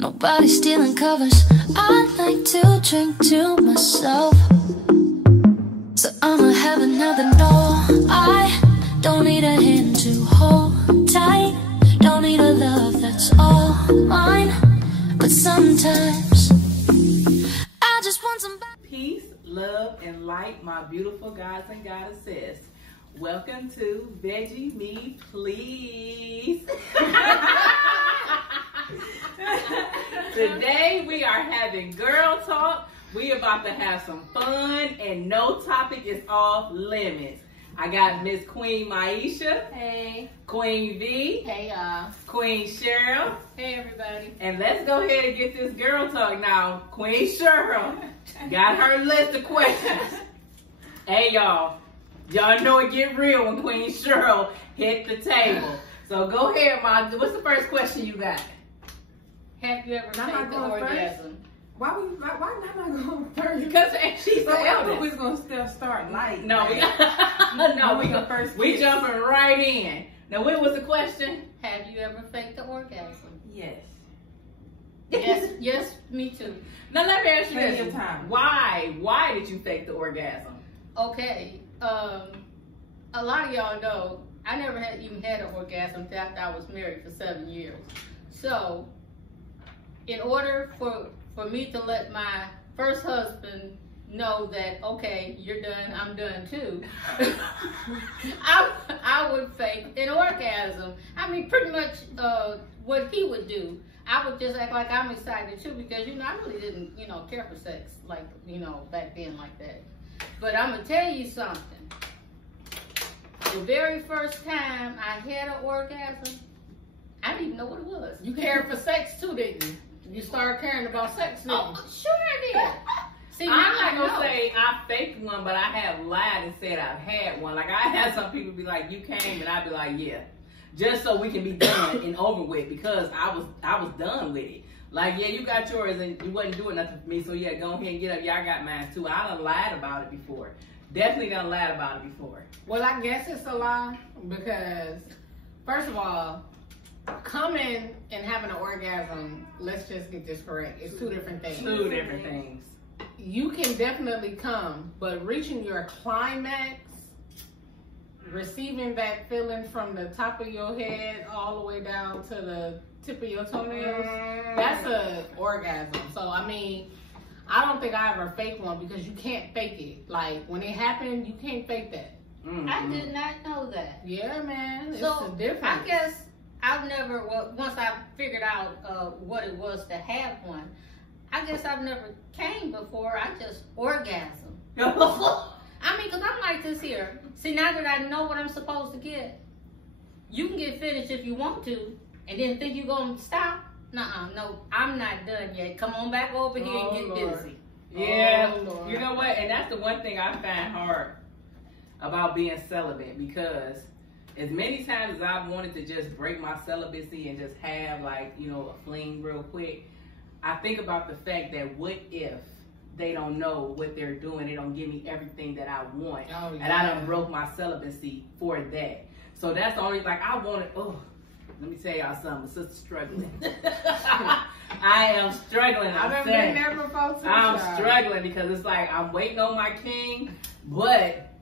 Nobody's stealing covers. I like to drink to myself, so I'ma have another no. I don't need a hand to hold tight, don't need a love that's all mine, but sometimes I just want some peace, love, and light, my beautiful gods and goddesses. Welcome to Veggie Me Please. Today we are having girl talk. We about to have some fun and no topic is off limits. I got Miss Queen Maisha. Hey. Queen V. Hey y'all. Queen Cheryl. Hey everybody. And let's go ahead and get this girl talk now. Queen Cheryl got her list of questions. Hey y'all. Y'all know it get real when Queen Cheryl hit the table. So go ahead, Ma. What's the first question you got? Have you ever faked the orgasm? Why not going first? Because she's the I thought eldest. we was gonna still start light. No, we jumping right in. Now, what was the question? Have you ever faked the orgasm? Yes. Yes, me too. Now let me ask you Plenty this: of time. Why did you fake the orgasm? Okay. A lot of y'all know I never even had an orgasm until after I was married for 7 years. So, in order for me to let my first husband know that, okay, you're done, I'm done too, I would fake an orgasm. I mean, pretty much what he would do. I would just act like I'm excited too, because, I really didn't, care for sex, like, back then like that. But I'm going to tell you something. The very first time I had an orgasm, I didn't even know what it was. You cared for sex too, didn't you? You started caring about sex, didn't you? Oh, sure I did. See, I'm not gonna say I faked one, but I have lied and said I've had one. Like, I had some people be like, "You came," and I'd be like, "Yeah," just so we can be done and over with, because I was done with it. Like, yeah, you got yours and you wasn't doing nothing for me, so yeah, go ahead and get up. Yeah, I got mine too. I done lied about it before. Definitely done lied about it before. Well, I guess it's a lie because, first of all, coming and having an orgasm, let's just get this correct, it's two different things. Two different things. You can definitely come, but reaching your climax, receiving that feeling from the top of your head all the way down to the tip of your toenails, that's an orgasm. So, I mean, I don't think I ever faked one, because you can't fake it. Like, when it happened, you can't fake that. Mm-hmm. I did not know that. Yeah, man. It's So, a difference. I guess I've never, once I figured out what it was to have one, I guess I've never came before. I just orgasm. I mean, because I'm like this here. See, now that I know what I'm supposed to get, you can get finished if you want to, and then think you're going to stop. Nuh-uh, no, I'm not done yet. Come on back over here and get busy. Yeah, Oh, you know what? And that's the one thing I find hard about being celibate, because as many times as I've wanted to just break my celibacy and just have, like, a fling real quick, I think about the fact that what if they don't know what they're doing? They don't give me everything that I want. Oh, yeah. And I done broke my celibacy for that. So that's the only, like, I wanted, let me tell y'all something. My sister's struggling. I am struggling. I've been there before too. I'm struggling, because it's like I'm waiting on my king, but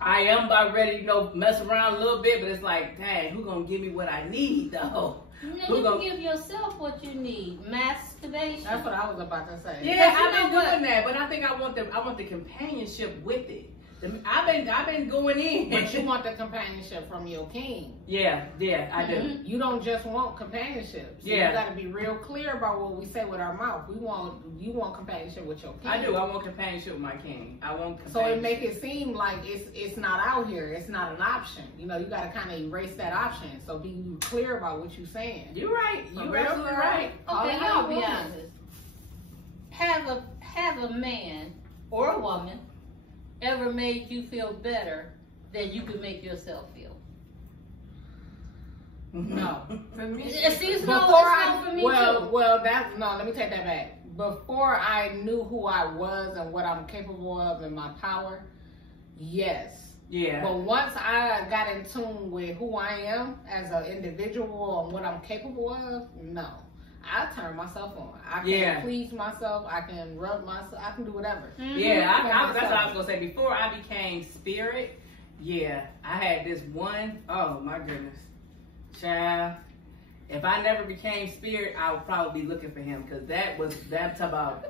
I am about ready to mess around a little bit. But it's like, dang, who gonna give me what I need though? You can give yourself what you need. Masturbation. That's what I was about to say. Yeah, I've been doing that, but I think I want the companionship with it. I've been going in. But you want the companionship from your king. Yeah, I do. You don't just want companionship. So Yeah. You got to be real clear about what we say with our mouth. You want companionship with your king. I do. I want companionship with my king. I want companionship. So it make it seem like it's not out here. It's not an option. You got to kind of erase that option. So be clear about what you're saying. You're right. For You're real, absolutely girl. right. Okay, All I'll I be want. honest. Have a man or a woman ever made you feel better than you could make yourself feel? No. For me, it's no for me too. Let me take that back. Before I knew who I was and what I'm capable of and my power, yes. Yeah. But once I got in tune with who I am as an individual and what I'm capable of, no. I turn myself on. I can please myself. I can rub myself. I can do whatever. Yeah, that's what I was gonna say. Before I became spirit, yeah, I had this one. Oh my goodness, child. If I never became spirit, I would probably be looking for him, because that's about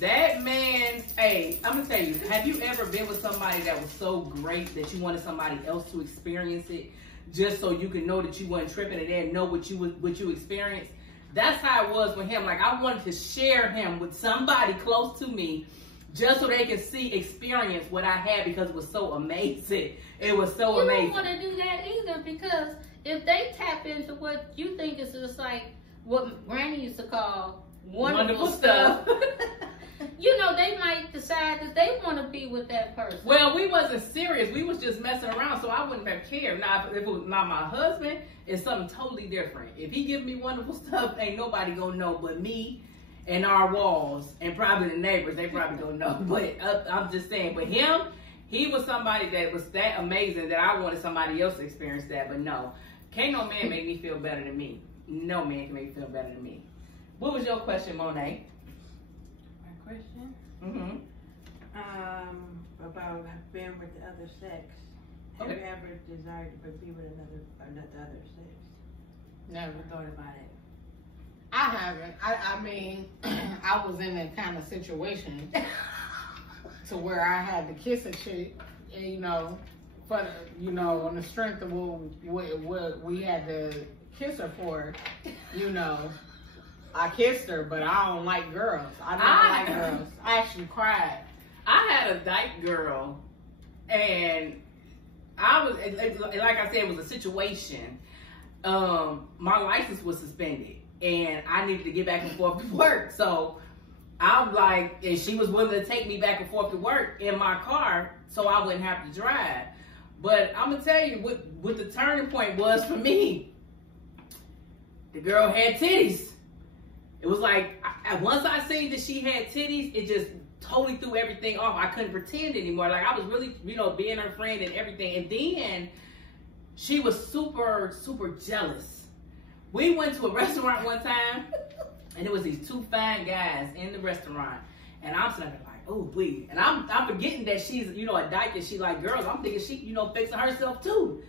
that man. Hey, I'm gonna tell you, have you ever been with somebody that was so great that you wanted somebody else to experience it, just so you can know that you wasn't tripping and then know what you experienced? That's how it was with him. Like, I wanted to share him with somebody close to me, just so they can experience what I had, because it was so amazing. It was so amazing. You don't want to do that either, because if they tap into what you think is just like what Granny used to call wonderful stuff, you know, they might decide that they want to be with that person. Well, we wasn't serious. We was just messing around, so I wouldn't have cared. Now, if it was not my husband, it's something totally different. If he give me wonderful stuff, ain't nobody gonna know but me and our walls, and probably the neighbors. They probably gonna know. But I'm just saying, but him, he was somebody that was that amazing that I wanted somebody else to experience that. But no, can't no man make me feel better than me. No man can make me feel better than me. What was your question, Monet? My question? Mm-hmm. About being with the other sex. Have you ever desired to be with another sex? Never thought about it. I haven't. I mean, I was in that kind of situation to where I had to kiss a chick, you know, on the strength of what we had to kiss her for, you know. I kissed her, but I don't like girls. I don't like girls. I actually cried. I had a dyke girl, and I was, like I said, it was a situation. My license was suspended, and I needed to get back and forth to work. So I'm like, and she was willing to take me back and forth to work in my car, so I wouldn't have to drive. But I'm gonna tell you what the turning point was for me. The girl had titties. It was like, once I seen that she had titties, it just totally threw everything off. I couldn't pretend anymore. Like, I was really, you know, being her friend and everything. And then she was super, super jealous. We went to a restaurant one time, and there was these two fine guys in the restaurant. And I'm sitting there like, oh, please. And I'm forgetting that she's, you know, a dyke and she like girls. I'm thinking she, you know, fixing herself too.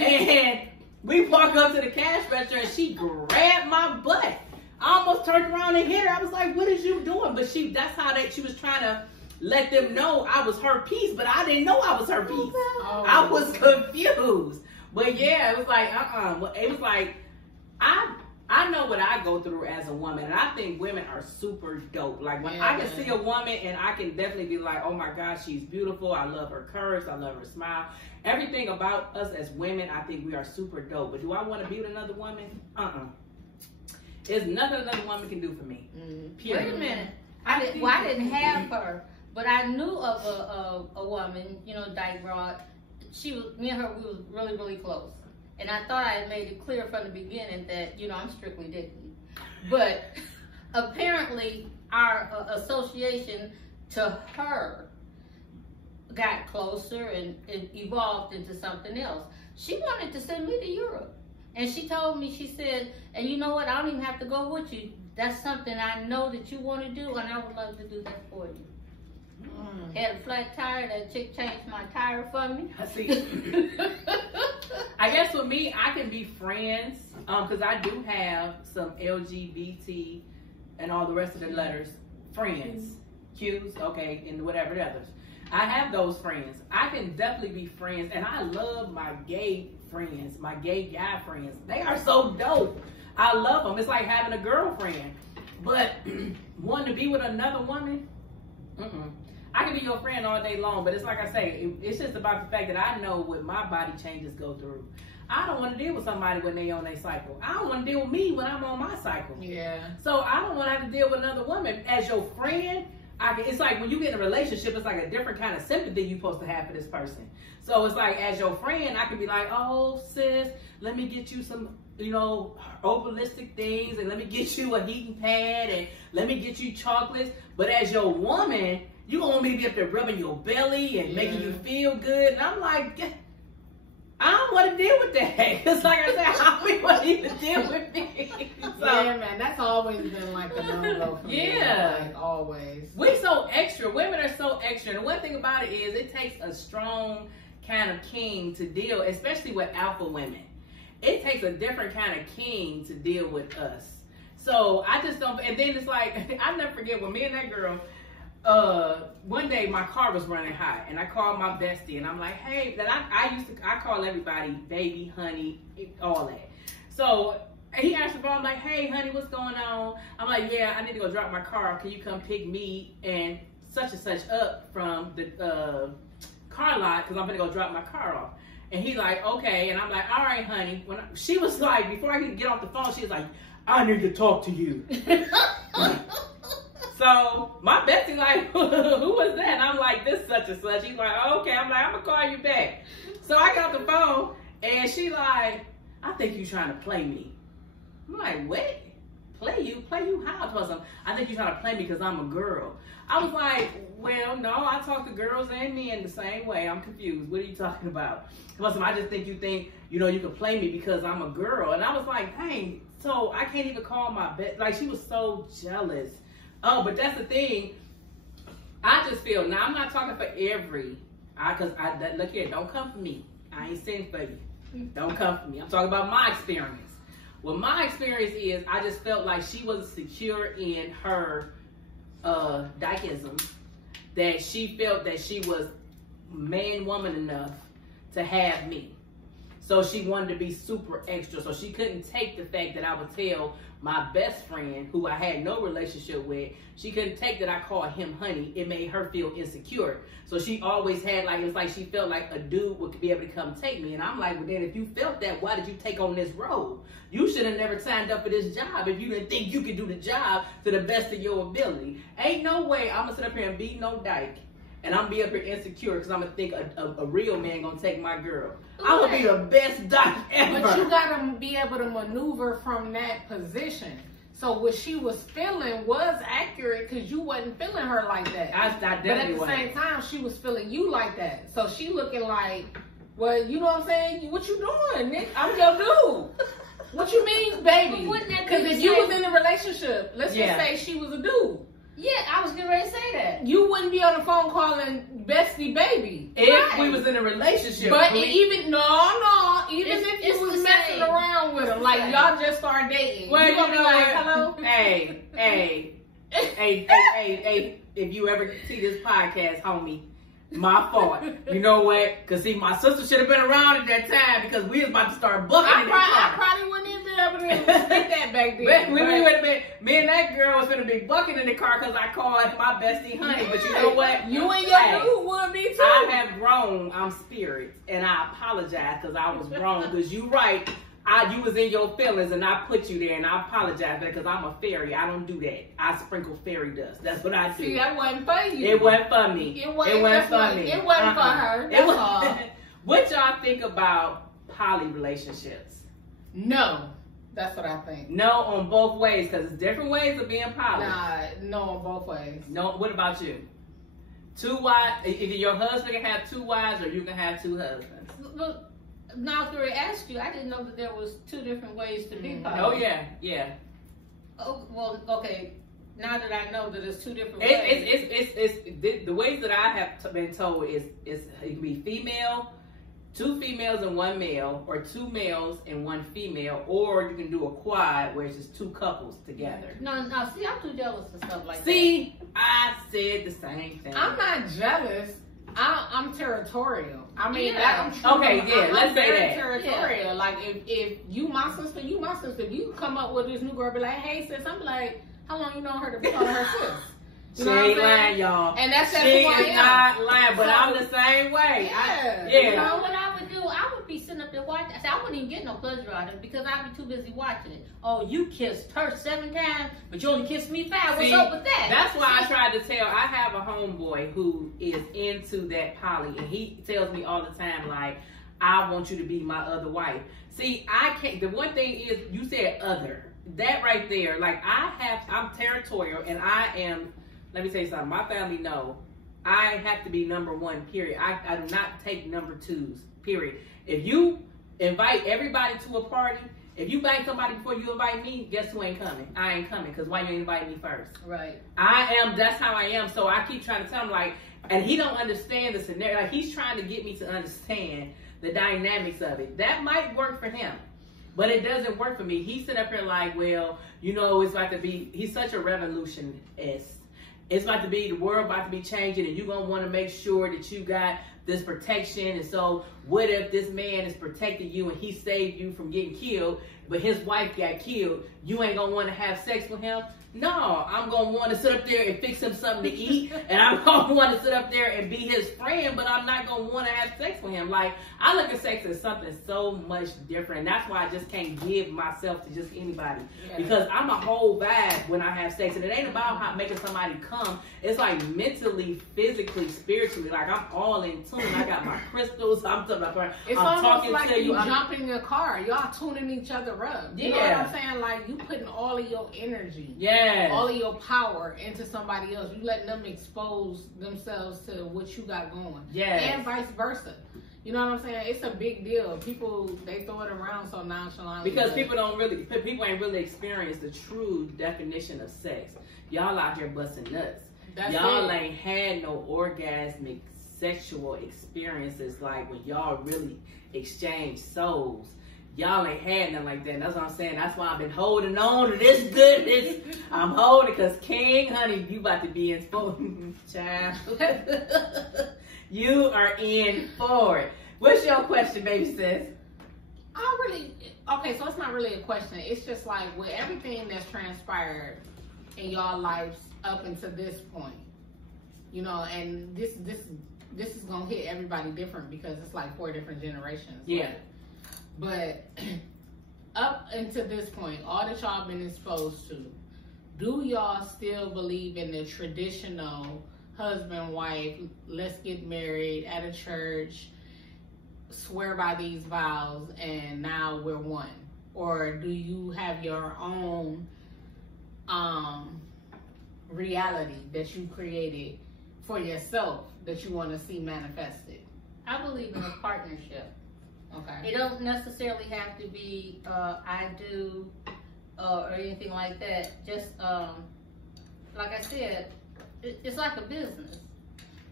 And we walk up to the cash register, and she grabbed my butt. I almost turned around and hit her. I was like, what is you doing? But that's how she was trying to let them know I was her piece, but I didn't know I was her piece. Oh. I was confused. But yeah, it was like, It was like, I know what I go through as a woman, and I think women are super dope. Like, when I can see a woman, and I can definitely be like, oh my gosh, she's beautiful. I love her curves. I love her smile. Everything about us as women, I think we are super dope. But do I want to be with another woman? There's nothing another woman can do for me. Period. Wait a minute. I didn't have her, but I knew of a woman, you know, dyke broad. Me and her, we was really, really close. And I thought I had made it clear from the beginning that, you know, I'm strictly dating. But apparently our association to her got closer and it evolved into something else. She wanted to send me to Europe. And she told me, she said, and you know what, I don't even have to go with you. That's something I know that you want to do, and I would love to do that for you. Had a flat tire, that chick changed my tire for me. I see. I guess with me, I can be friends, because I do have some LGBT and all the rest of the letters, friends, Q's, okay, and whatever the others. I have those friends. I can definitely be friends, and I love my gay friends, my gay guy friends. They are so dope. I love them. It's like having a girlfriend. But wanting to be with another woman, I can be your friend all day long, but it's like I say, it's just about the fact that I know what my body changes go through. I don't want to deal with somebody when they on their cycle. I don't want to deal with me when I'm on my cycle. Yeah. So I don't want to have to deal with another woman. As your friend, it's like when you get in a relationship, it's like a different kind of sympathy you're supposed to have for this person. So it's like, as your friend, I can be like, oh, sis, let me get you some, you know, holistic things, and let me get you a heating pad, and let me get you chocolates. But as your woman, you want me to be up there rubbing your belly and making you feel good. And I'm like, I don't want to deal with that. Because like I said, I don't want to even deal with me. So, yeah, man, that's always been like a no-go for me. Like, always. We so extra. Women are so extra. And one thing about it is it takes a strong kind of king to deal, especially with alpha women. It takes a different kind of king to deal with us. So I just don't, and then it's like, I'll never forget when me and that girl, one day my car was running hot and I called my bestie and I'm like, hey, that I call everybody baby, honey, all that. So he asked the phone, I'm like, hey, honey, what's going on? I'm like, yeah, I need to go drop my car. Can you come pick me and such up from the car lot? Because I'm going to go drop my car off. And he's like, okay. And I'm like, all right, honey. She was like, before I could get off the phone, she was like, I need to talk to you. So my bestie like, who was that? And I'm like, this such and such. He's like, oh, okay. I'm like, I'm gonna call you back. So I got off the phone and she like, I think you trying to play me. I'm like, what? Play you? Play you how? I think you're trying to play me because I'm a girl. I was like, well, no, I talk to girls and men the same way. I'm confused. What are you talking about? I just think you think, you know, you can play me because I'm a girl. And I was like, dang, so I can't even call my best. Like, she was so jealous. Oh, but that's the thing. I just feel, now I'm not talking for look here, don't come for me. I ain't saying for you. Don't come for me. I'm talking about my experience. Well, my experience is I just felt like she wasn't secure in her adykeism, that she felt that she was man-woman enough to have me. So she wanted to be super extra. So she couldn't take the fact that I would tell my best friend, who I had no relationship with, she couldn't take that I called him honey. It made her feel insecure. So she always had like, it's like she felt like a dude would be able to come take me. And I'm like, well then if you felt that, why did you take on this role? You should have never signed up for this job if you didn't think you could do the job to the best of your ability. Ain't no way I'm gonna sit up here and be no dyke and I'm gonna be up here insecure because I'm gonna think a real man gonna take my girl. I'm gonna be the best dyke ever. But you gotta be able to maneuver from that position. So what she was feeling was accurate because you wasn't feeling her like that. I but at the same time, she was feeling you like that. So she looking like, well, you know what I'm saying? What you doing, Nick? I'm your dude. What you mean, baby? Because if you was in a relationship, let's just say she was a dude. Yeah, I was getting ready to say that. You wouldn't be on the phone calling bestie baby. If we was in a relationship. But even if you was messing around with him, like y'all just started dating. Well, you gonna be like, hello? Hey, if you ever see this podcast, homie, my fault. You know what? Because see, my sister should have been around at that time because we was about to start bucking. I probably wouldn't even been able to speak that back then. We would have been, me and that girl was going to be bucking in the car because I called my bestie honey. But you know what? You and your dude would be too. I have grown. I'm spirit. And I apologize because I was wrong. Because you right. You was in your feelings and I put you there and I apologize because I'm a fairy. I don't do that. I sprinkle fairy dust. That's what I do. See, that wasn't for you. It wasn't for me. It wasn't for me. It wasn't for her. That's all. What y'all think about poly relationships? No. That's what I think. No on both ways because it's different ways of being poly. Nah, no on both ways. No, what about you? 2 wives, either your husband can have 2 wives or you can have 2 husbands. Look, now after I asked you, I didn't know that there was 2 different ways to be poly. Oh yeah. Oh, well, okay. Now that I know that there's 2 different ways. It's the ways that I have been told is it can be female, 2 females and 1 male, or 2 males and 1 female, or you can do a quad where it's just 2 couples together. No, see, I'm too jealous of stuff like that. See, I said the same thing. I'm not jealous. I'm territorial. I mean, yeah. Let's say that. Territorial. Yeah. Like if you my sister, you my sister. If you come up with this new girl, be like, hey sis, I'm like, how long you know her to be calling her sis? She ain't lying, y'all. And that's she is not lying, but I'm the same way. Yeah. You know what I would do? I would be sitting up there watching. I wouldn't even get no pleasure out of it because I'd be too busy watching it. Oh, you kissed her 7 times, but you only kissed me 5. What's up with that? That's why I tried to tell. I have a homeboy who is into that poly, and he tells me all the time, like, I want you to be my other wife. See, I can't. The one thing is, you said other. That right there, like, I'm territorial, and I am. Let me tell you something. My family know I have to be number 1, period. I do not take number 2s Period. If you invite everybody to a party, if you invite somebody before you invite me, guess who ain't coming? I ain't coming, because why you ain't invite me first? Right. That's how I am. So I keep trying to tell him, like, and he don't understand the scenario. Like, he's trying to get me to understand the dynamics of it. That might work for him, but it doesn't work for me. He sit up here like, well, you know, it's about to be, he's such a revolutionist. It's about to be, the world about to be changing, and you're going to want to make sure that you got this protection. And so what if this man is protecting you and he saved you from getting killed, but his wife got killed? You ain't going to want to have sex with him? No, I'm going to want to sit up there and fix him something to eat, and I'm going to want to sit up there and be his friend, but I'm not going to want to have sex with him. Like, I look at sex as something so much different. And that's why I just can't give myself to just anybody, because I'm a whole vibe when I have sex. And it ain't about how making somebody come. It's like mentally, physically, spiritually. Like, I'm all in tune. I got my crystals. I'm talking like to you. Jump in your car. Y'all tuning each other up. You know what I'm saying? Like, you putting all of your energy. All of your power into somebody else. You letting them expose themselves to what you got going. And vice versa. You know what I'm saying? It's a big deal. People, they throw it around so nonchalantly. Because people ain't really experienced the true definition of sex. Y'all out here busting nuts. Y'all ain't had no orgasmic sexual experiences like when y'all really exchange souls. Y'all ain't had nothing like that. And that's what I'm saying. That's why I've been holding on to this goodness. I'm holding, because King, honey, you about to be in for it. Child. You are in for it. What's your question, baby sis? Okay, so it's not really a question. It's just like, with everything that's transpired in y'all lives up until this point, you know, and this is gonna hit everybody different because it's like 4 different generations. But up until this point, all that y'all been exposed to, do y'all still believe in the traditional husband, wife, let's get married at a church, swear by these vows, and now we're one? Or do you have your own reality that you created for yourself that you want to see manifested? I believe in a partnership. Okay. It don't necessarily have to be I do or anything like that. Just like I said, it's like a business,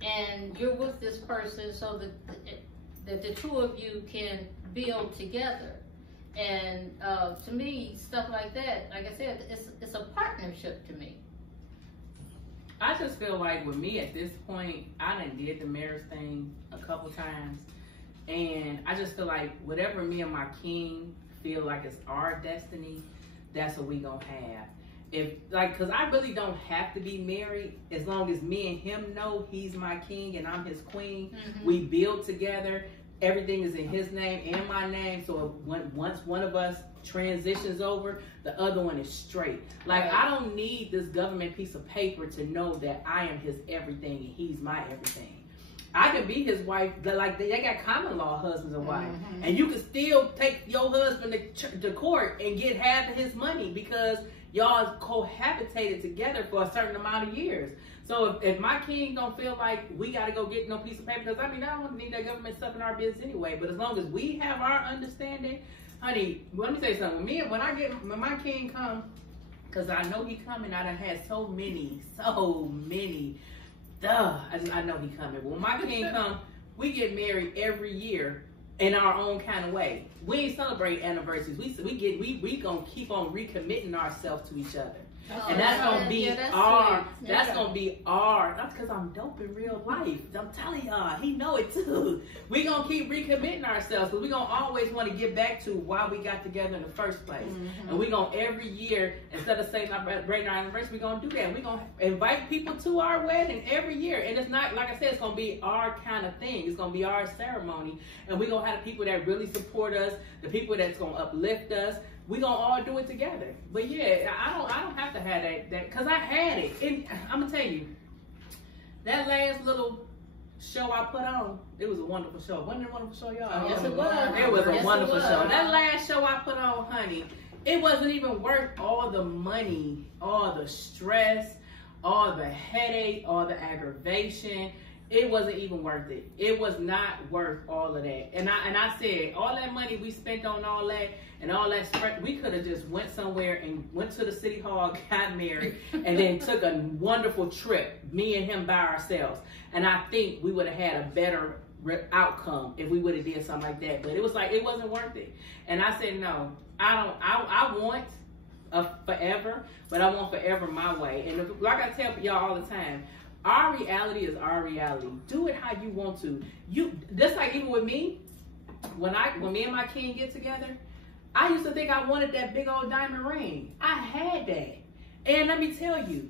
and you're with this person so that the two of you can build together. And to me, stuff like that, like I said, it's a partnership to me. I just feel like with me at this point, I done did the marriage thing a couple times. And I just feel like whatever me and my king feel like it's our destiny, that's what we gonna have. Cause I really don't have to be married as long as me and him know he's my king and I'm his queen. We build together. Everything is in his name and my name. So once one of us transitions over, the other one is straight. Like, I don't need this government piece of paper to know that I am his everything and he's my everything. I could be his wife, like they got common law husbands and wives, and you can still take your husband to court and get half of his money because y'all cohabitated together for a certain amount of years. So if my king don't feel like we got to go get no piece of paper, because I mean, I don't need that government stuff in our business anyway. But as long as we have our understanding, honey, let me tell you something. When my king come, because I know he coming. I done had so many. I know he coming. When my king come, we get married every year in our own kind of way. We ain't celebrate anniversaries. We gonna keep on recommitting ourselves to each other. And that's gonna be that's because I'm dope in real life. I'm telling y'all, he know it too. We gonna keep recommitting ourselves, because we gonna always want to get back to why we got together in the first place. And we gonna every year, instead of celebrating our anniversary, we gonna do that. We gonna invite people to our wedding every year. And it's not, like I said, it's gonna be our kind of thing. It's gonna be our ceremony. And we gonna have the people that really support us, the people that's gonna uplift us. We gonna all do it together. But yeah, I don't have to have that because I had it. And I'm gonna tell you, that last little show I put on, it was a wonderful show. Wasn't it a wonderful show, y'all? Yes, it was. It was a wonderful show. That last show I put on, honey, it wasn't even worth all the money, all the stress, all the headache, all the aggravation. It wasn't even worth it. It was not worth all of that. And I said, all that money we spent on all that and all that, we could have just went somewhere and went to the city hall, got married, and then took a wonderful trip, me and him by ourselves. And I think we would have had a better outcome if we would have did something like that. But it was like, it wasn't worth it. And I said, no, I want a forever, but I want forever my way. And like I tell y'all all the time, our reality is our reality. Do it how you want to. Just like even with me, when me and my king get together, I used to think I wanted that big old diamond ring. I had that. And let me tell you,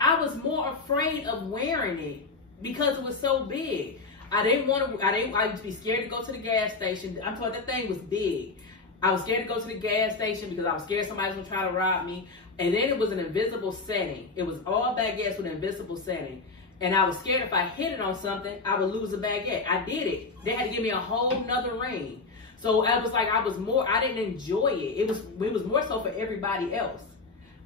I was more afraid of wearing it because it was so big. I used to be scared to go to the gas station. I'm told that thing was big. I was scared to go to the gas station because I was scared somebody was gonna try to rob me. And then it was an invisible setting. It was all baguettes with an invisible setting. And I was scared if I hit it on something, I would lose a baguette. I did it. They had to give me a whole nother ring. So I was like, I didn't enjoy it. It was more so for everybody else.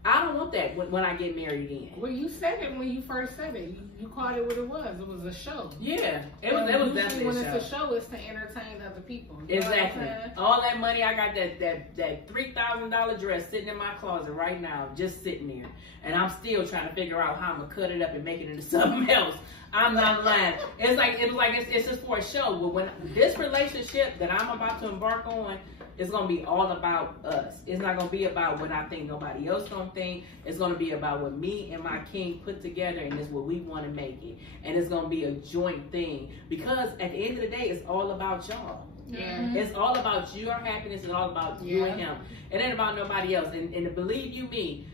I don't want that when I get married again. Well, you said it when you first said it. You called it what it was. It was a show. Yeah, it was definitely when it's a show, it's to entertain other people. Exactly. All that money, I got that $3,000 dress sitting in my closet right now, just sitting there, and I'm still trying to figure out how I'm gonna cut it up and make it into something else. I'm not lying. It's just for a show. But when this relationship that I'm about to embark on, it's gonna be all about us. It's not gonna be about what I think nobody else gonna think. It's gonna be about what me and my king put together, and it's what we want to make it. And it's gonna be a joint thing, because at the end of the day, it's all about y'all. Yeah. It's all about your happiness. It's all about you and him. It ain't about nobody else. And believe you me,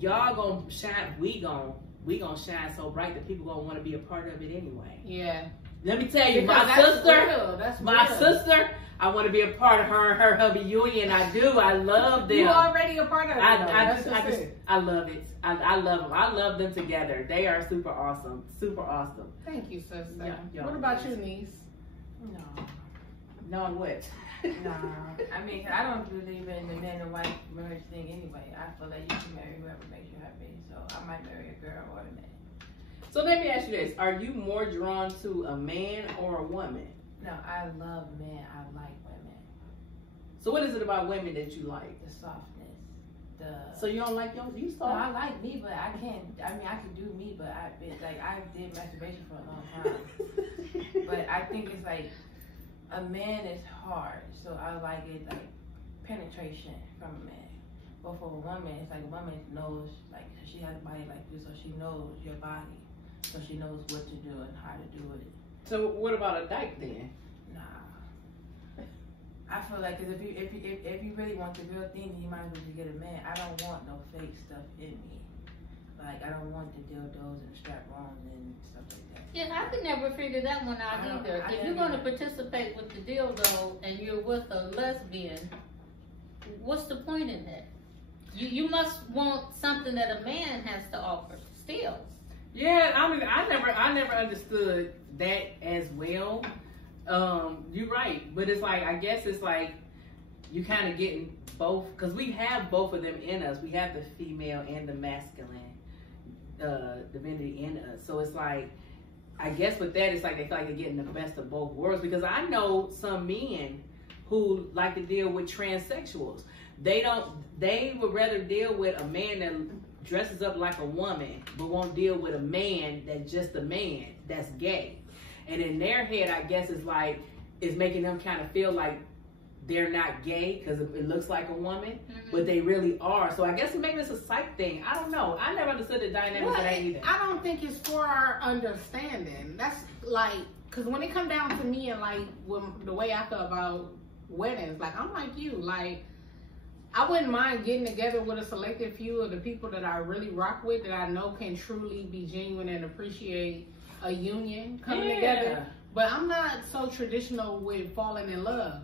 y'all gonna shine. We gonna shine so bright that people gonna want to be a part of it anyway. Yeah. Let me tell you, Because my sister, I want to be a part of her and her hubby union. I do. I love them. You already a part of it. I love it. I love them. I love them together. They are super awesome. Super awesome. Thank you, sister. Yeah, what about you, niece? No. No, what? No. I mean, I don't believe in the man and wife marriage thing anyway. I feel like you can marry whoever makes you happy. So I might marry a girl or a man. So let me ask you this. Are you more drawn to a man or a woman? No, I love men. I like women. So what is it about women that you like? The softness. So you don't like you soft? No, I like me, but I can't. I mean, I could do me, but I did masturbation for a long time. But I think it's like a man is hard, so I like it like penetration from a man. But for a woman, it's like a woman knows, like she has a body like this, so she knows your body, so she knows what to do and how to do it. So what about a dyke then? Nah. I feel like, cause if you really want the real thing, then you might as well just get a man. I don't want no fake stuff in me. Like, I don't want the dildos and strap-ons and stuff like that. Yeah, I could never figure that one out either. If you're going to participate with the dildo and you're with a lesbian, what's the point in that? You must want something that a man has to offer still. Yeah, I mean, I never understood that as well. You're right, but it's like, I guess it's like you kind of getting both, because we have both of them in us. We have the female and the masculine divinity in us. So it's like, I guess with that, it's like they feel like they're getting the best of both worlds, because I know some men who like to deal with transsexuals. They would rather deal with a man that dresses up like a woman, but won't deal with a man that's just a man that's gay. And in their head, I guess it's making them kind of feel like they're not gay because it looks like a woman, but they really are. So I guess maybe it's a psych thing. I don't know. I never understood the dynamics of that either. I don't think it's for our understanding. That's like, because when it come down to me and like the way I feel about weddings, like I'm like you, like I wouldn't mind getting together with a selected few of the people that I really rock with, that I know can truly be genuine and appreciate a union coming together. But I'm not so traditional with falling in love.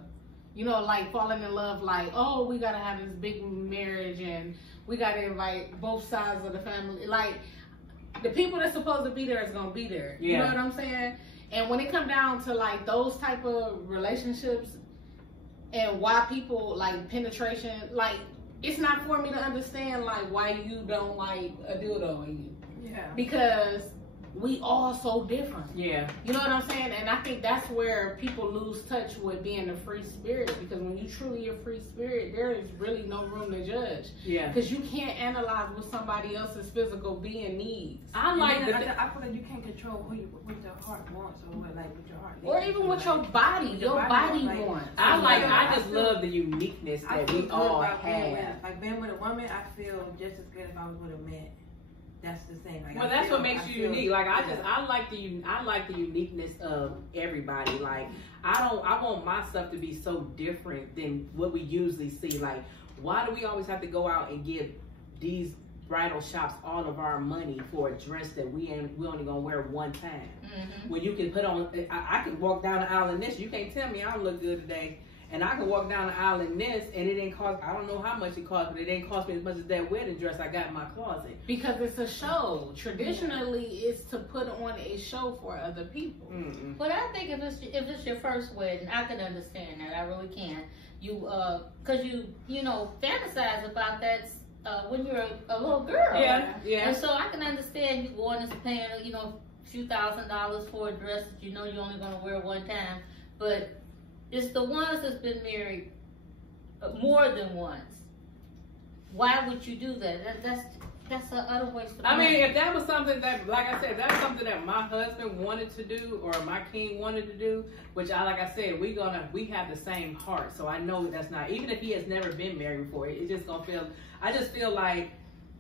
You know, like falling in love, like, oh, we gotta have this big marriage and we gotta invite both sides of the family. Like, the people that's supposed to be there is gonna be there. You know what I'm saying? And when it come down to like those type of relationships and why people like penetration, like it's not for me to understand like why you don't like a dildo in you. Yeah. Because we all so different. Yeah. You know what I'm saying? And I think that's where people lose touch with being a free spirit, because when you truly a free spirit, there is really no room to judge. Yeah. Because you can't analyze what somebody else's physical being needs. I like I feel like you can't control what your heart wants or what your heart needs. Or even what your body wants. I just love the uniqueness that we all have. Like being with a woman, I feel just as good if I was with a man. That's the same. Like, well, that's what makes you unique. Like I like the uniqueness of everybody. Like I want my stuff to be so different than what we usually see. Like, why do we always have to go out and give these bridal shops all of our money for a dress that we only gonna wear one time? Mm-hmm. When you can put on, I can walk down the aisle in this. You can't tell me I don't look good today. And I can walk down the aisle in this, and it didn't cost, I don't know how much it cost, but it didn't cost me as much as that wedding dress I got in my closet. Because it's a show. Traditionally, it's to put on a show for other people. Mm-hmm. But I think if it's your first wedding, I can understand that. I really can. You, cause you know, fantasize about that when you're a little girl. Yeah, yeah. And so I can understand you going and paying, you know, a few $1,000s for a dress that you know you're only gonna wear one time, but it's the ones that's been married more than once. Why would you do that? That's an utter waste of money. I mean, if that was something that, like I said, that's something that my husband wanted to do or my king wanted to do, which like I said, we have the same heart. So I know that's not, even if he has never been married before, it's just gonna feel, I just feel like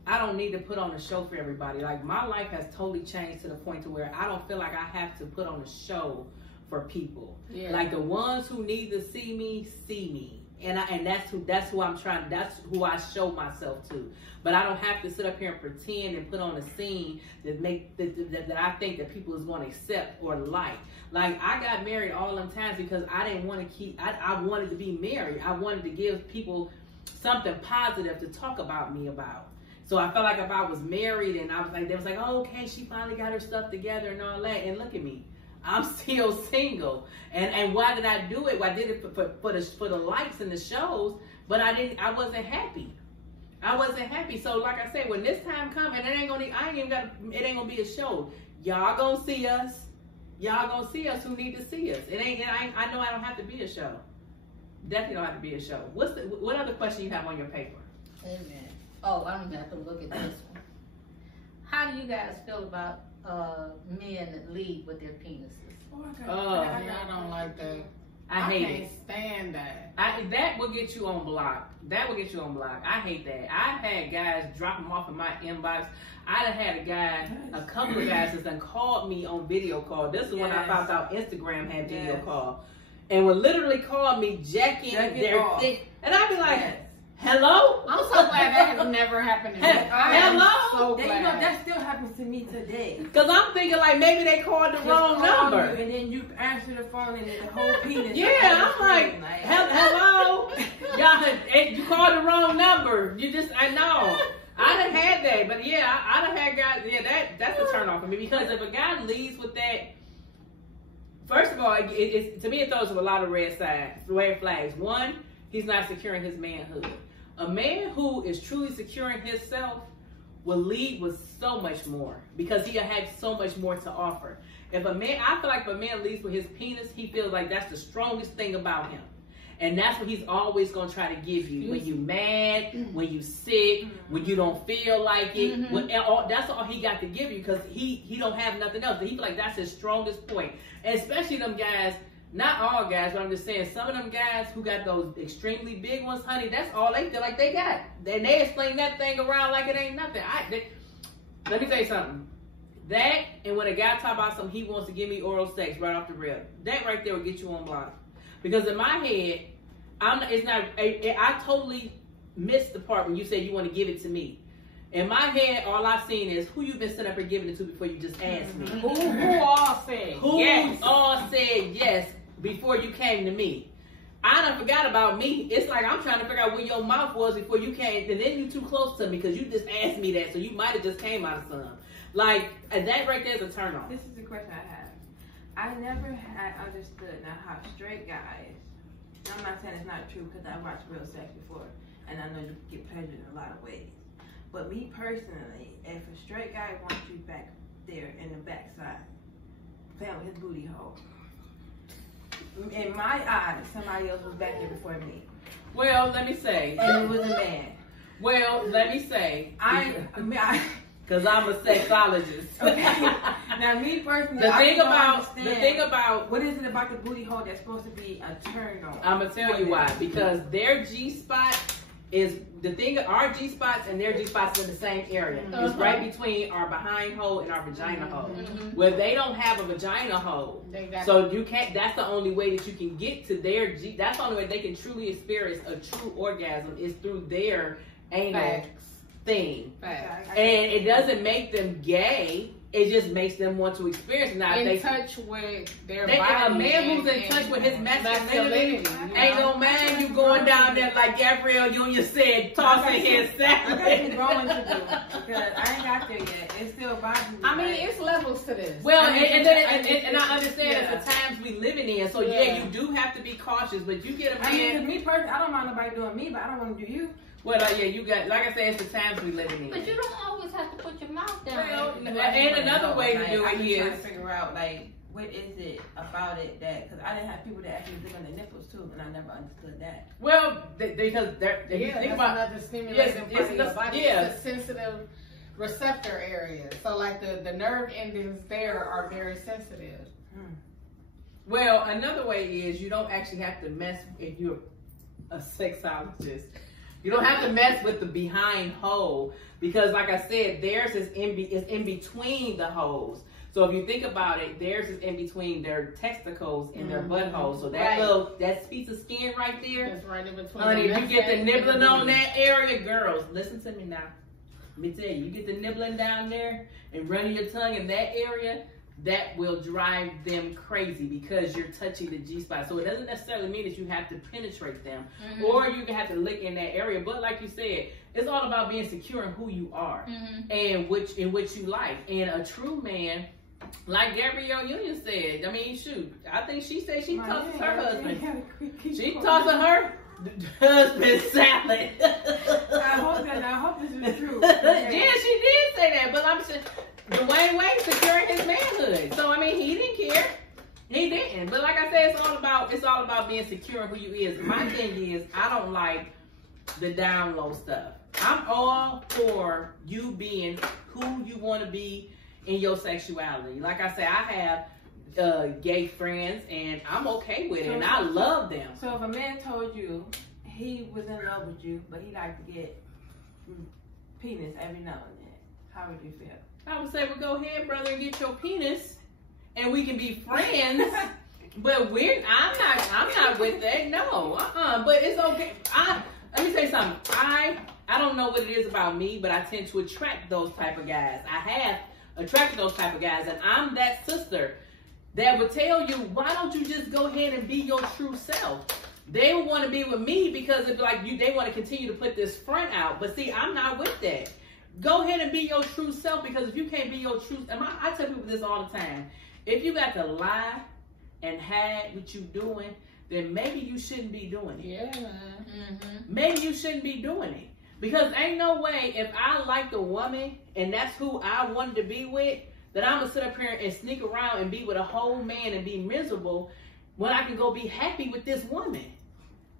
I don't need to put on a show for everybody. Like, my life has totally changed to the point to where I don't feel like I have to put on a show for people. Yeah. Like, the ones who need to see me. And that's who I'm trying, that's who I show myself to. But I don't have to sit up here and pretend and put on a scene that I think that people is going to accept or like. Like, I got married all them times because I didn't want to I wanted to be married. I wanted to give people something positive to talk about me about. So I felt like if I was married and I was like, they was like, oh, okay, she finally got her stuff together and all that. And look at me. I'm still single. And why did I do it? Well, I did it for the likes and the shows, but I wasn't happy. I wasn't happy. So like I said, when this time comes, and it ain't gonna be a show. Y'all gonna see us. Y'all gonna see us who need to see us. I know I don't have to be a show. Definitely don't have to be a show. What other question you have on your paper? Amen. Oh, I'm gonna have to look at this one. How do you guys feel about men that lead with their penises? I don't like that. I hate it. Can't stand that. That will get you on block. That will get you on block. I hate that. I've had guys drop them off in my inbox. I've had a couple of guys that done called me on video call. This is when I found out Instagram had video call. And would literally call me jacking their dick. And I'd be like, hello? I'm so glad that has never happened to me. Hello? So glad. You know, that still happens to me today. Because I'm thinking like maybe they called the wrong number. And then you answer the phone and then the whole penis. Yeah, I'm like, hello? Y'all, you called the wrong number. I know. I done had that. But yeah, I done had guys, that's a turn off for me. Because if a guy leads with that, first of all, to me it throws up a lot of red flags. One, he's not securing his manhood. A man who is truly securing himself will lead with so much more because he has so much more to offer. I feel like if a man leads with his penis, he feels like that's the strongest thing about him. And that's what he's always going to try to give you. When you mad, when you sick, when you don't feel like it. That's all he got to give you because he don't have nothing else. He feel like that's his strongest point. And especially them guys, not all guys, but I'm just saying some of them guys who got those extremely big ones, honey, that's all they feel like they got. And they explain that thing around like it ain't nothing. Let me tell you something. That, and when a guy talk about something, he wants to give me oral sex right off the rip. That right there will get you on block. Because in my head, I totally missed the part when you said you want to give it to me. In my head, all I've seen is who you've been sitting up here giving it to before you just asked me. Who all said yes? Who all said yes before you came to me? I done forgot about me. It's like I'm trying to figure out where your mouth was before you came, and then you too close to me because you just asked me that, so you might have just came out of some. Like, that right there is a turn off. This is the question I have. I never had understood now how straight guys, I'm not saying it's not true because I watched real sex before, and I know you get pleasure in a lot of ways. But me personally, if a straight guy wants you back there in the backside, playing with his booty hole. In my eyes, somebody else was back there before me. Well, let me say. And it was a man. Well, let me say. Because I'm a sexologist. Okay. Now, me personally, the thing about what is it about the booty hole that's supposed to be a turn on? I'm gonna tell you why. Because their G spot is the thing. Our G spots and their G spots are in the same area. It's right between our behind hole and our vagina hole. Where they don't have a vagina hole, so you can't. That's the only way that you can get to their G. That's the only way they can truly experience a true orgasm is through their anal thing. And it doesn't make them gay. It just makes them want to experience it. Now, in touch with their body. A man who's in touch with his masculinity ain't no man you going down there like Gabrielle Union said, tossing his salad. I got growing to do because I ain't got there yet. It's still bothering me. I mean, it's levels to this. Well, and I understand it's the times we living in. So yeah, you do have to be cautious. But you get a man. I mean, me personally, I don't mind nobody doing me, but I don't want to do you. Well, yeah, you got, like I said, it's the times we living in. But you don't always have to put your mouth down. Well, and another way to do it is trying to figure out like what is it about it that because I didn't have people that actually live on their nipples too, and I never understood that. Well, because think about another stimulating part of your body. It's a sensitive receptor area. So like the nerve endings there are very sensitive. Well, another way is you don't actually have to mess if you're a sexologist. You don't have to mess with the behind hole because, like I said, theirs is in between the holes. So if you think about it, theirs is in between their testicles and their buttholes. So that piece of skin right there, that's right in between. Honey, if you get the nibbling on that area, girls, listen to me now. Let me tell you, you get the nibbling down there and running your tongue in that area, that will drive them crazy because you're touching the G-spot. So it doesn't necessarily mean that you have to penetrate them or you have to lick in that area. But like you said, it's all about being secure in who you are and in which you like. And a true man, like Gabrielle Union said, I mean, shoot, I think she said she tosses her husband. She tosses her husband salad. I hope this is true. Yeah, she did say that, but I'm sure Dwayne Wade securing his manhood. So I mean, he didn't care. He didn't. But like I said, it's all about being secure in who you is. My thing is, I don't like the down low stuff. I'm all for you being who you want to be in your sexuality. Like I said, I have gay friends, and I'm okay with it, and I love them. So if a man told you he was in love with you, but he liked to get penis every now and then, how would you feel? I would say, well, go ahead, brother, and get your penis, and we can be friends. But I'm not with that. No, But it's okay. Let me say something. I don't know what it is about me, but I tend to attract those type of guys. I have attracted those type of guys, and I'm that sister that would tell you, why don't you just go ahead and be your true self? They would want to be with me because it's like they want to continue to put this front out. But see, I'm not with that. Go ahead and be your true self, because if you can't be your true, and I tell people this all the time, if you got to lie and hide what you doing, then maybe you shouldn't be doing it. Yeah. Maybe you shouldn't be doing it. Because ain't no way, if I like a woman and that's who I wanted to be with, that I'm going to sit up here and sneak around and be with a whole man and be miserable when I can go be happy with this woman.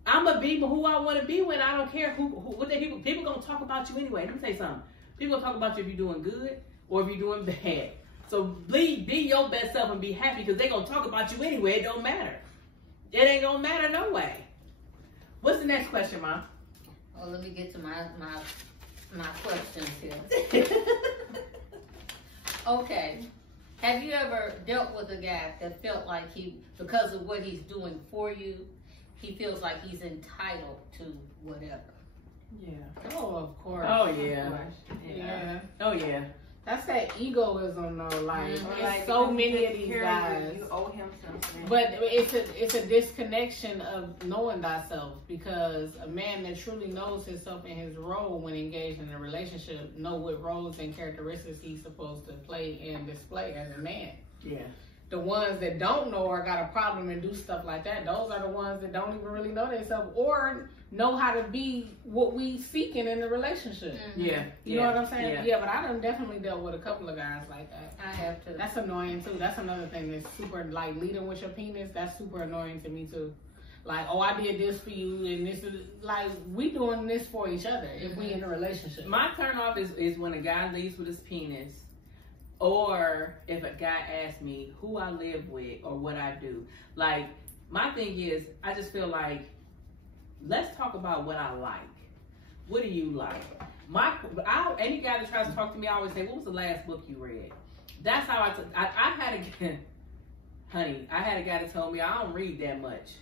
I'm going to be who I want to be with. I don't care what people going to talk about you anyway. Let me tell you something. People talk about you if you're doing good or if you're doing bad. So be your best self and be happy, because they're going to talk about you anyway. It don't matter. It ain't going to matter no way. What's the next question, Mom? Well, let me get to my questions here. Okay. Have you ever dealt with a guy that felt like because of what he's doing for you, he feels like he's entitled to whatever? Yeah. Oh, of course. Oh, yeah. Yeah. Oh, yeah. That's that egoism, though. Like so many of these guys. You owe him something. But it's a disconnection of knowing thyself, because a man that truly knows himself and his role when engaged in a relationship know what roles and characteristics he's supposed to play and display as a man. Yeah. the ones that don't know or got a problem and do stuff like that, those are the ones that don't even really know themselves or know how to be what we seeking in the relationship. Mm-hmm. Yeah. You know what I'm saying? Yeah. Yeah, but I done definitely dealt with a couple of guys like that. I have to. That's annoying too. That's another thing that's super, like, leading with your penis. That's super annoying to me too. Like, oh, I did this for you, and this is, like, we doing this for each other if we in a relationship. My turn off is when a guy leaves with his penis, or if a guy asks me who I live with or what I do. Like, my thing is, I just feel like, let's talk about what I like. What do you like? Any guy that tries to talk to me, I always say, what was the last book you read? That's how I had a, honey, I had a guy that told me I don't read that much.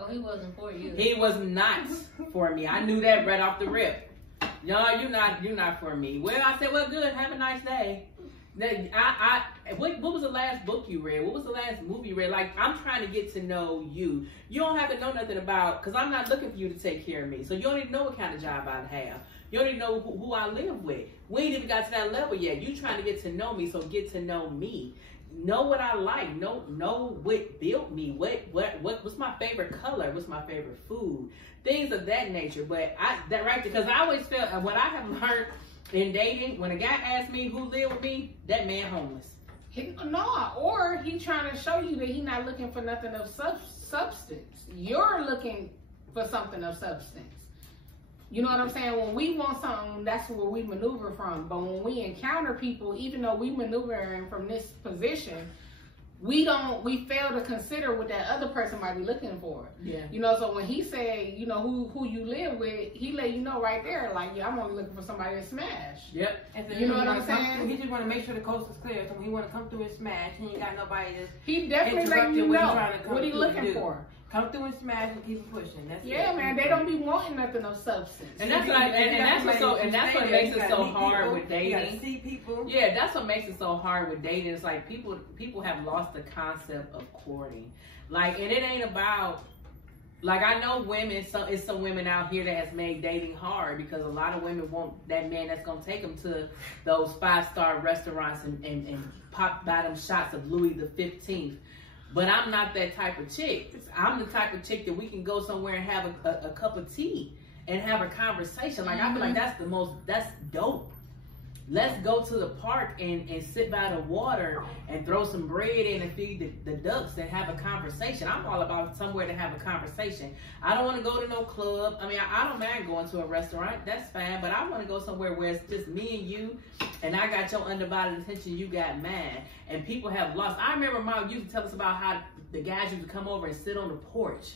Oh, he wasn't for you. He was not for me. I knew that right off the rip. No, you're not for me. Well, I said, well, good. Have a nice day. What was the last book you read? What was the last movie you read? Like, I'm trying to get to know you. You don't have to know nothing about, because I'm not looking for you to take care of me. So you don't even know what kind of job I have. You don't even know who I live with. We ain't even got to that level yet. You trying to get to know me, so get to know me. Know what I like. Know what built me. What's my favorite color? What's my favorite food? Things of that nature. But because I always felt, what I have learned in dating, when a guy asks me who live with me, that man homeless. Or he trying to show you that he not looking for nothing of substance. You're looking for something of substance. You know what I'm saying? When we want something, that's where we maneuver from. But when we encounter people, even though we maneuvering from this position, we fail to consider what that other person might be looking for. Yeah. You know, so when he say, you know, who you live with, he let you know right there, like, yeah, I'm only looking for somebody to smash. Yep. And so You know what I'm saying? He just want to make sure the coast is clear. So when he want to come through and smash, he ain't got nobody to He definitely let you know what he looking for. Come through and smash and keep it pushing. That's Yeah, it. man, they don't be wanting nothing of substance. And that's what makes it so hard with dating. You gotta see people. Yeah, that's what makes it so hard with dating. It's like people have lost the concept of courting. Like, and it ain't about, like, I know women, it's some women out here that has made dating hard because a lot of women want that man that's gonna take them to those 5-star restaurants and pop by them shots of Louis the 15th. But I'm not that type of chick. I'm the type of chick that we can go somewhere and have a cup of tea and have a conversation. Like, I feel like that's dope. Let's go to the park and sit by the water and throw some bread in and feed the ducks and have a conversation. I'm all about somewhere to have a conversation. I don't want to go to no club. I mean, I don't mind going to a restaurant. That's fine. But I want to go somewhere where it's just me and you, and I got your undivided attention, you got mine. And people have lost. I remember Mom used to tell us about how the guys used to come over and sit on the porch.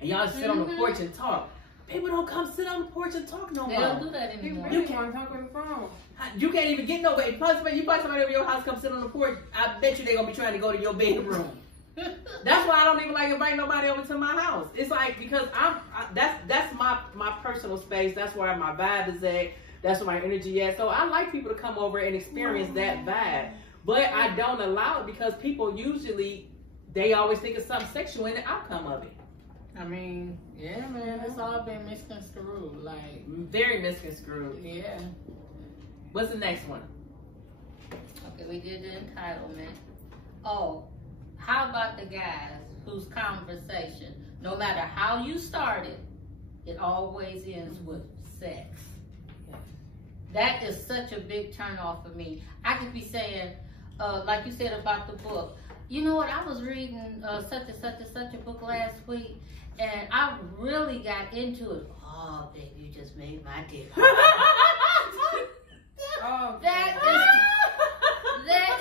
And y'all sit on the porch and talk. People don't come sit on the porch and talk no more. They don't do that anymore. You can't talk on the phone. You can't even get nowhere. You find somebody over your house, come sit on the porch, I bet you they're going to be trying to go to your bedroom. That's why I don't even like inviting nobody over to my house. It's like, because that's my personal space. That's where my vibe is at. That's where my energy is. So I like people to come over and experience that vibe. But I don't allow it because people usually, they always think of something sexual in the outcome of it. I mean, yeah, man, it's all been misconstrued. Like, very misconstrued. Yeah. What's the next one? Okay, we did the entitlement. Oh, how about the guys whose conversation, no matter how you started, it always ends with sex? That is such a big turn off for me. I could be saying, like you said about the book, you know what, I was reading such and such a book last week, and I really got into it. Oh, baby, you just made my dick. Oh, that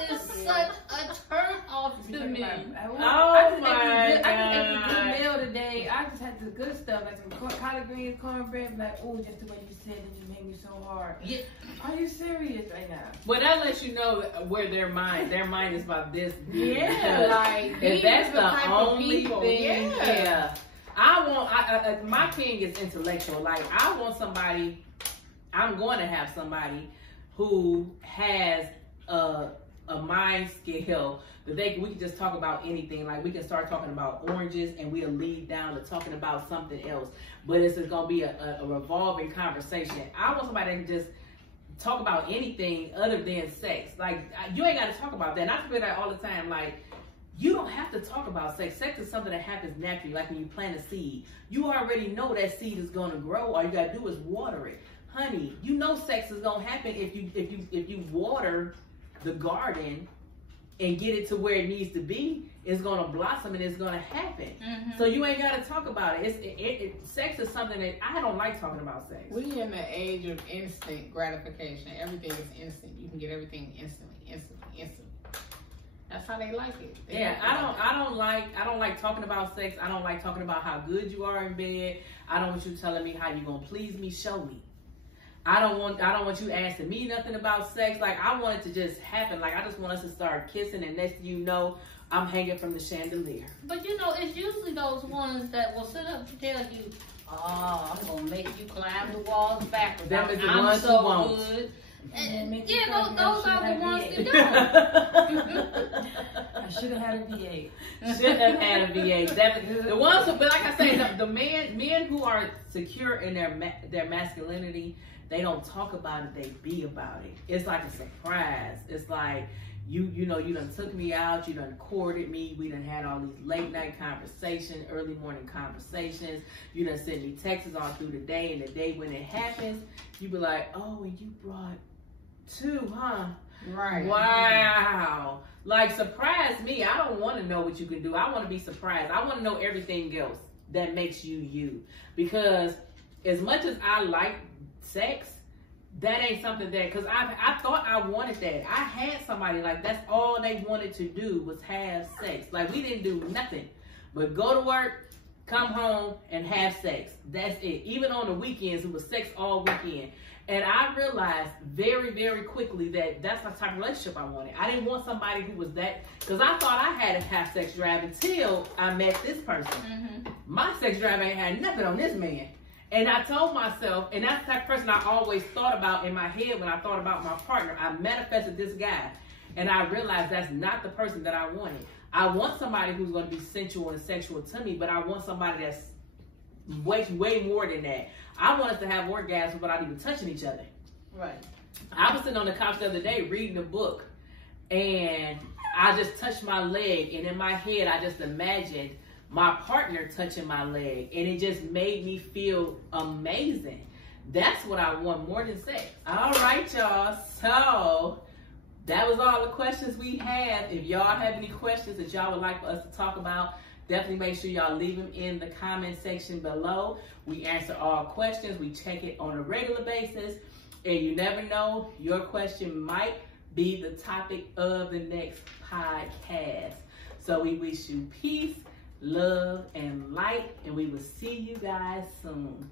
is such a turn off to me. Oh my God. I just ate a good meal today. I just had the good stuff, like some collard greens, cornbread. Like, oh, just the way you said it, you made me so hard. Yeah. Are you serious right now? Well, that lets you know where their mind is about this. Yeah, like, if that's the only people. thing, yeah. My king is intellectual. Like, I want somebody, I'm going to have somebody who has a mind skill that we can just talk about anything. Like, we can start talking about oranges and we'll lead down to talking about something else. But it's going to be a revolving conversation. I want somebody that can just talk about anything other than sex. Like, you ain't got to talk about that. And I feel that all the time. Like, you don't have to talk about sex. Sex is something that happens naturally, like when you plant a seed. You already know that seed is gonna grow. All you gotta do is water it. Honey, you know sex is gonna happen if you water the garden and get it to where it needs to be. It's gonna blossom and it's gonna happen. So you ain't gotta talk about it. Sex is something that I don't like talking about sex. We in the age of instant gratification. Everything is instant. You can get everything instantly. That's how they like it. I don't like talking about sex. I don't like talking about how good you are in bed. I don't want you telling me how you gonna please me. Show me. I don't want you asking me nothing about sex. Like, I want it to just happen. Like, I just want us to start kissing, and next thing you know, I'm hanging from the chandelier. But you know, it's usually those ones that will sit up to tell you, "Oh, I'm gonna make you climb the walls backwards. Them is the I'm ones so who won't. good." And Yeah, those are the ones that don't. I should have had a V8. Should have had a V8. The ones who, but like I say, the men who are secure in their masculinity, they don't talk about it, they be about it. It's like a surprise. It's like, you know, you done took me out, you done courted me, we done had all these late night conversations, early morning conversations, you done sent me texts all through the day, and the day when it happens, you be like, oh, and you brought 2, huh? Right. Wow. Like, surprise me. I don't want to know what you can do. I want to be surprised. I want to know everything else that makes you you. Because as much as I like sex, that ain't something that, because I thought I wanted that. I had somebody like, that's all they wanted to do was have sex. Like, we didn't do nothing but go to work, come home, and have sex. That's it. Even on the weekends, it was sex all weekend. And I realized very, very quickly that that's the type of relationship I wanted. I didn't want somebody who was that, because I thought I had a half sex drive until I met this person. My sex drive ain't had nothing on this man. And I told myself, and that's the type of person I always thought about in my head when I thought about my partner. I manifested this guy, and I realized that's not the person that I wanted. I want somebody who's going to be sensual and sexual to me, but I want somebody that's way more than that. I want us to have orgasms without even touching each other. Right. I was sitting on the couch the other day reading a book, and I just touched my leg, and in my head I just imagined my partner touching my leg, and it just made me feel amazing. That's what I want more than sex. All right, y'all. So that was all the questions we had. If y'all have any questions that y'all would like for us to talk about, definitely make sure y'all leave them in the comment section below. We answer all questions. We check it on a regular basis. And you never know, your question might be the topic of the next podcast. So we wish you peace, love, and light. And we will see you guys soon.